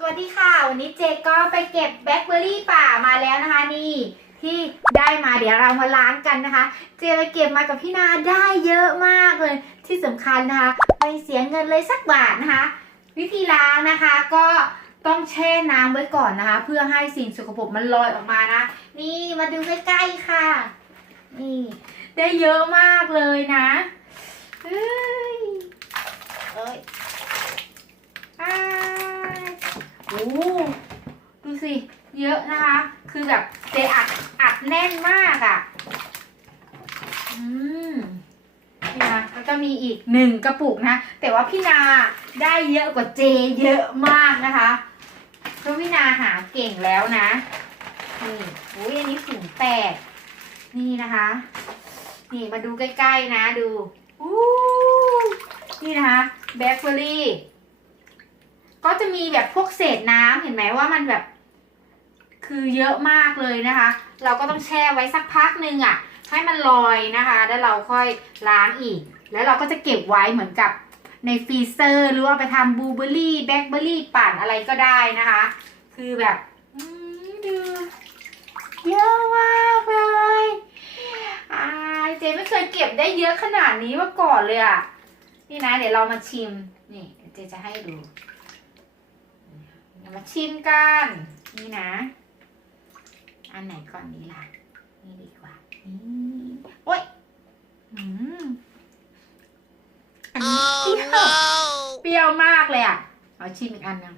สวัสดีค่ะ วันนี้เจก็ไปเก็บแบล็คเบอร์รี่ป่ามาแล้วนะคะนี่ที่ได้มาเดี๋ยวเรามาล้างกันนะคะ เจไปเก็บมากับพี่นาได้เยอะมากเลย ที่สำคัญนะคะไม่เสียเงินเลยสักบาทนะคะ วิธีล้างนะคะก็ต้องแช่น้ำไว้ก่อนนะคะ เพื่อให้สิ่งสกปรกมันลอยออกมานะ นี่มาดูใกล้ๆค่ะ นี่ได้เยอะมากเลยนะเอ้ยเอ้ยอ้าย โอ้ดูสิ เยอะนะคะ คือแบบเจอัดอัดแน่นมากอะ่ะ อืมนี่นะแล้วก็มีอีกหนึ่งกระปุกนะ แต่ว่าพี่นาได้เยอะกว่าเจเยอะมากนะคะเพราะพี่นาหาเก่งแล้วนะ นี่โอ้ยอันนี้ถุงแปดนี่นะคะ นี่มาดูใกล้ๆนะดูอู้นี่นะคะแบล็คเบอร์รี่ ก็จะมีแบบพวกเศษน้ำเห็นไหมว่ามันแบบ คือเยอะมากเลยนะคะ เราก็ต้องแช่ไว้สักพักหนึ่งอะ ให้มันลอยนะคะ แล้วเราค่อยล้างอีก แล้วเราก็จะเก็บไว้เหมือนกับในฟรีเซอร์ หรือว่าไปทำบลูเบอร์รี่แบล็คเบอร์รี่ปั่นอะไรก็ได้นะคะ คือแบบอืมดูเยอะมากเลยอายเจไม่เคยเก็บได้เยอะขนาดนี้มาก่อนเลยอะนี่นะ เดี๋ยวเรามาชิม นี่เดี๋ยวเจจะให้ดู เดี๋ยวมาชิมกัน นี่นะ อันไหนก่อนดีล่ะ นี่ดีกว่า นี่โอ๊ยอืมอันนี้เปรี้ยวเปรี้ยวมากเลยอะ เอาชิมอีกอันหนึ่ง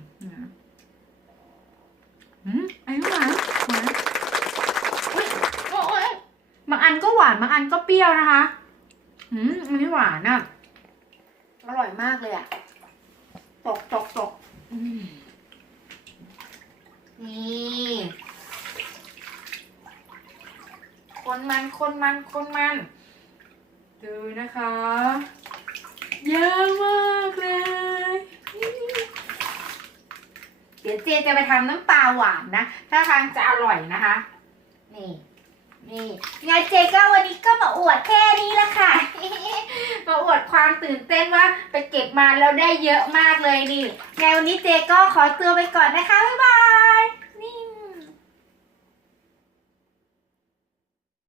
อืมอันนี้หวานหวานอุ๊ยโอ๊ยบางอันก็หวานบางอันก็เปรี้ยวนะคะอืมอันนี้หวานอะ อร่อยมากเลยอะ ตกตกตกอืม นี่คนมันคนมันคนมันดูนะคะเยอะมากเลย เดี๋ยวเจจะไปทำน้ำปลาหวานนะถ้าทางจะอร่อยนะคะ นี่นี่งานเจก็วันนี้ก็มาอวดแค่นี้ละค่ะ มาอวดความตื่นเต้นว่าไปเก็บมาแล้วได้เยอะมากเลยนี่ไงวันนี้เจก็ขอตัวไปก่อนนะคะ บ๊ายบาย